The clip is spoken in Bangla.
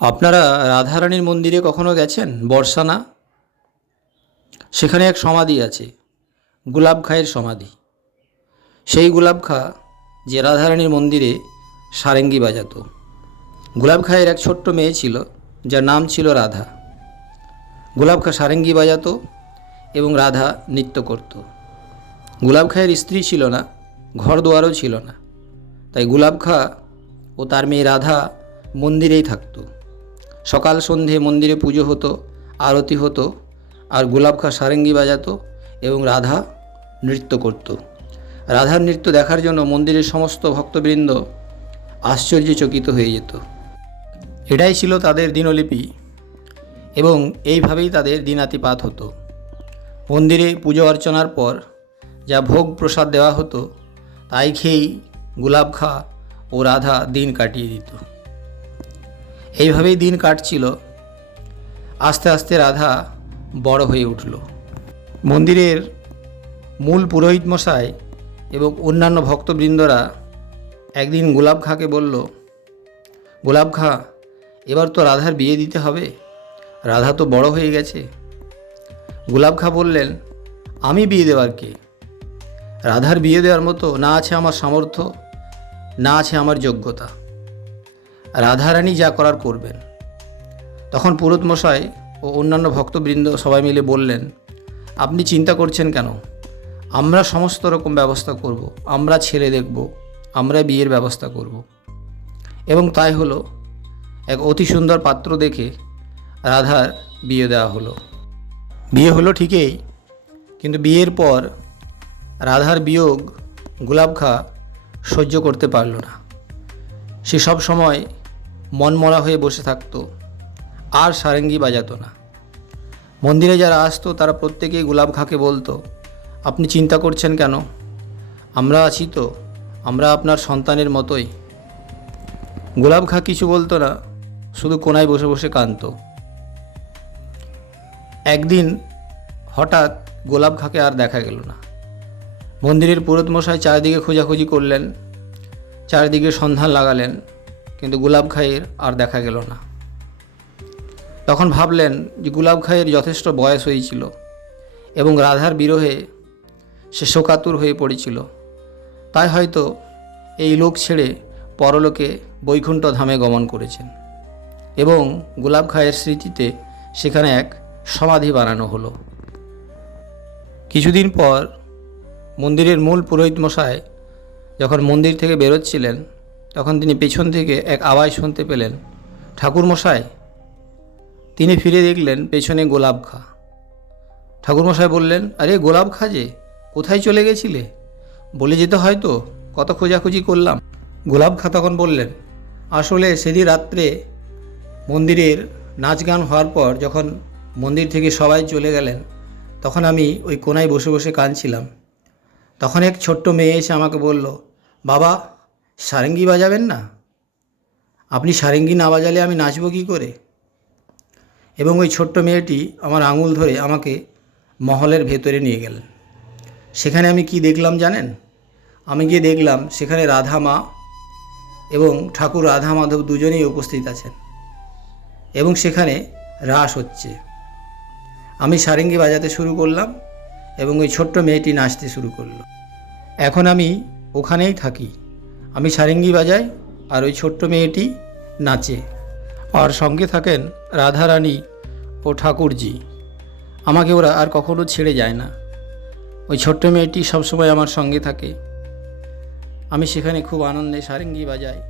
আপনারা রাধারানীর মন্দিরে কখনো গেছেন? বর্ষানা? সেখানে এক সমাধি আছে গুলাব খায়ের সমাধি। সেই গুলাব খা যে রাধারানীর মন্দিরে সারেঙ্গি বাজাত। গুলাব খায়ের এক ছোট্ট মেয়ে ছিল, যার নাম ছিল রাধা। গুলাব খা সারেঙ্গি বাজাতো এবং রাধা নৃত্য করত। গুলাব খায়ের স্ত্রী ছিল না ঘর দুয়ারও ছিল না। তাই গুলাব খা ও তার মেয়ে রাধা মন্দিরেই থাকতো। সকাল সন্ধে মন্দিরে পুজো হতো, আরতি হতো, আর গোলাপ খা সারেঙ্গি বাজাতো এবং রাধা নৃত্য করত। রাধার নৃত্য দেখার জন্য মন্দিরের সমস্ত ভক্তবৃন্দ আশ্চর্যচকিত হয়ে যেত। এটাই ছিল তাদের দিনলিপি এবং এইভাবেই তাদের দিনাতিপাত হতো। মন্দিরে পুজো অর্চনার পর যা ভোগ প্রসাদ দেওয়া হতো, তাই খেয়েই গোলাপ খা ও রাধা দিন কাটিয়ে দিত। এইভাবেই দিন কাটছিল। আস্তে আস্তে রাধা বড় হয়ে উঠল। মন্দিরের মূল পুরোহিত মশাই এবং অন্যান্য ভক্তবৃন্দরা একদিন গোলাপ খাঁকে বলল, গোলাপ খাঁ, এবার তো রাধার বিয়ে দিতে হবে। রাধা তো বড় হয়ে গেছে। গোলাপ খাঁ বললেন, আমি বিয়ে দেওয়ার কে? রাধার বিয়ে দেওয়ার মতো না আছে আমার সামর্থ্য, না আছে আমার যোগ্যতা। রাধারানী যা করার করবেন তখন পুরোত মশাই ও অন্যান্য ভক্তবৃন্দ সবাই মিলে বললেন, আপনি চিন্তা করছেন কেন আমরা সমস্ত রকম ব্যবস্থা করব। আমরা ছেলে দেখব, আমরা বিয়ের ব্যবস্থা করব। এবং তাই হলো, এক অতি সুন্দর পাত্র দেখে রাধার বিয়ে দেওয়া হলো বিয়ে হলো ঠিকই, কিন্তু বিয়ের পর রাধার বিয়োগ গোলাপ খা সহ্য করতে পারল না সে সব সময় মনমরা হয়ে বসে থাকতো। আর সারেঙ্গি বাজাতো না। মন্দিরে যারা আসতো, তারা প্রত্যেকেই গোলাপ খাঁকে বলতো, আপনি চিন্তা করছেন কেন? আমরা আছি তো, আমরা আপনার সন্তানের মতোই। গোলাপ খা কিছু বলতো না, শুধু কোনায় বসে বসে কাঁদত। একদিন হঠাৎ গোলাপ খাঁকে আর দেখা গেল না। মন্দিরের পুরোত মশাই চারিদিকে খোঁজাখুঁজি করলেন, চারিদিকে সন্ধান লাগালেন কিন্তু গুলাব খাইয়ের আর দেখা গেল না। তখন ভাবলেন যে গুলাব খাইয়ের যথেষ্ট বয়স হয়েছিল এবং রাধার বিরহে সে শোকাতুর হয়ে পড়েছিল। তাই হয়তো এই লোক ছেড়ে পরলোকে বৈকুণ্ঠ ধামে গমন করেছেন এবং গোলাপ খায়ের স্মৃতিতে সেখানে এক সমাধি বানানো হলো। কিছুদিন পর মন্দিরের মূল পুরোহিত মশাই যখন মন্দির থেকে বেরোচ্ছিলেন তখন তিনি পেছন থেকে এক আওয়াজ শুনতে পেলেন ঠাকুর মশাই তিনি ফিরে দেখলেন পেছনে গোলাপ খা ঠাকুরমশাই বললেন, আরে গোলাপ খা যে, কোথায় চলে গেছিলে? বলে যেতে হয়তো, কত খোঁজাখুঁজি করলাম। গোলাপ খা তখন বললেন, আসলে সেদিন রাত্রে মন্দিরের নাচ গান হওয়ার পর যখন মন্দির থেকে সবাই চলে গেলেন, তখন আমি ওই কোনায় বসে বসে কাঁদছিলাম। তখন এক ছোট্ট মেয়ে এসে আমাকে বলল, বাবা সারেঙ্গি বাজাবেন না? আপনি সারেঙ্গি না বাজালে আমি নাচব কী করে? এবং ওই ছোট্ট মেয়েটি আমার আঙুল ধরে আমাকে মহলের ভেতরে নিয়ে গেলেন। সেখানে আমি কি দেখলাম জানেন? আমি গিয়ে দেখলাম সেখানে রাধা মা এবং ঠাকুর রাধা মাধব দুজনেই উপস্থিত আছেন এবং সেখানে রাস হচ্ছে। আমি সারেঙ্গি বাজাতে শুরু করলাম এবং ওই ছোট্ট মেয়েটি নাচতে শুরু করল। এখন আমি ওখানেই থাকি। আমি সারেঙ্গি বাজাই আর ওই ছোট্ট মেয়েটি নাচে। আর সঙ্গে থাকেন রাধারানী ও ঠাকুরজি। আমাকে ওরা আর কখনো ছেড়ে যায় না। ওই ছোট্ট মেয়েটি সবসময় আমার সঙ্গে থাকে। আমি সেখানে খুব আনন্দে সারেঙ্গি বাজাই।